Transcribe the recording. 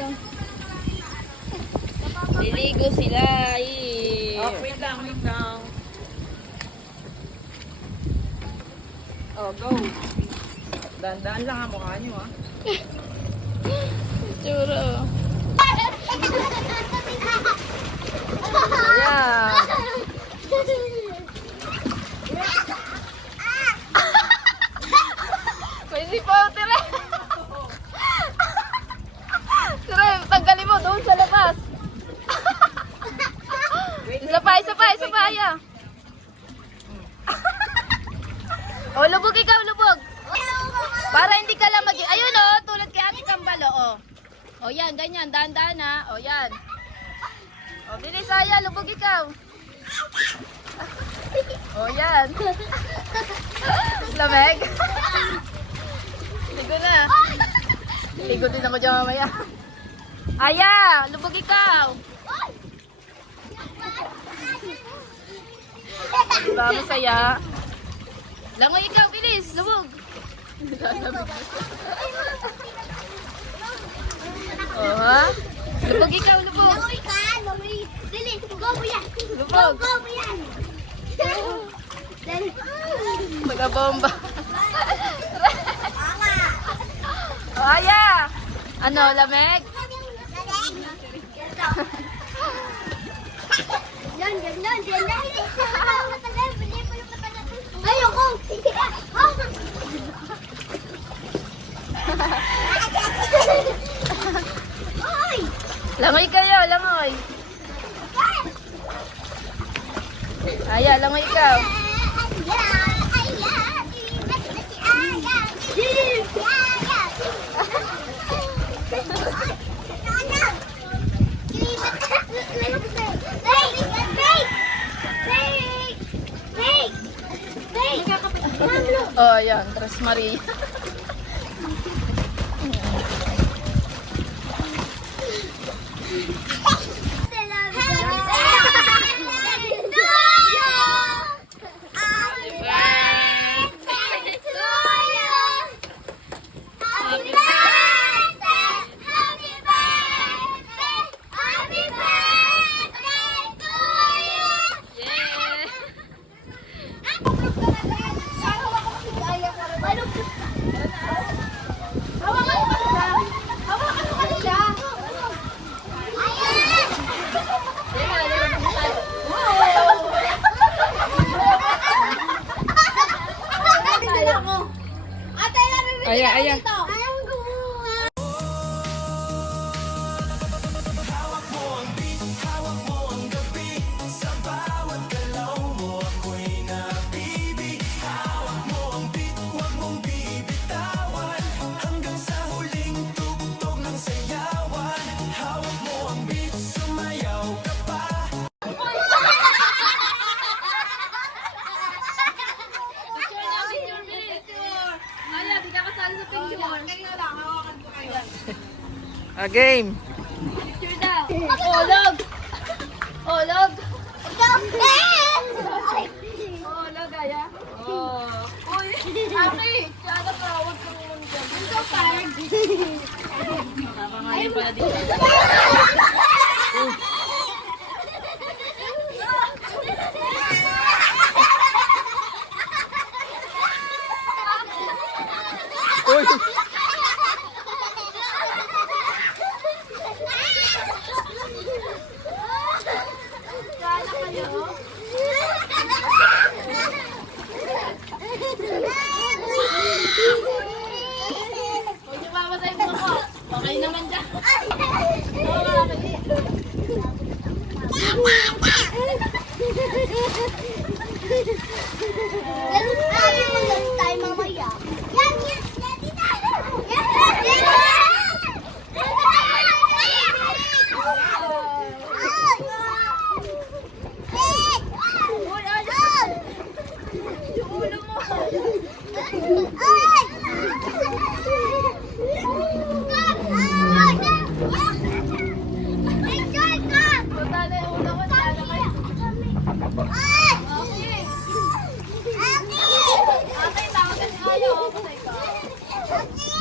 dito. Liligo sila. Oh, wait lang, wait lang. Oh, go. Dahan-dahan lang ang mukha nyo, ha? Tsura. Ayan. May sipaw, tira. Tira, tanggalin mo doon sa labas. Isa pa, aya. O, lubog ikaw, lubog. Para hindi ka lang ayun o, tulad kay Ate Kambal o. O yan, ganyan, dahan-dahan ha. O yan. O, bilis aya, lubog ikaw. O yan. Lamig. Ligo na. Ligo din ako dyan mamaya. Aya, lubog ikaw. Diba masaya? Langoy ikaw, bilis, lubog. Oh, ha? Lubog ikaw, lubog. Langoy ka, langoy. Dali, go mo yan. Lubog. Go mo yan. Dali. Magabomba. Mama. Oh, aya. Ano, lamig? Yan, ganyan, ganyan. Ayoko. Ay! Langoy kayo, langoy. Aya, langoy ikaw. Oh, ayan, Tres Maria. Aya, aya. A game. Olog! Olog. Olog, aya. Oh. Uy, Aki, sana pa, huwag kang naman dyan. Ito, parang. Tama nga yun pala dito. Uy! Huwag niyo mamasay mo ako. Okay naman dyan. Ganun tayo mamaya. Yan, yan. Ate, tawagan tayo. Pasay ka.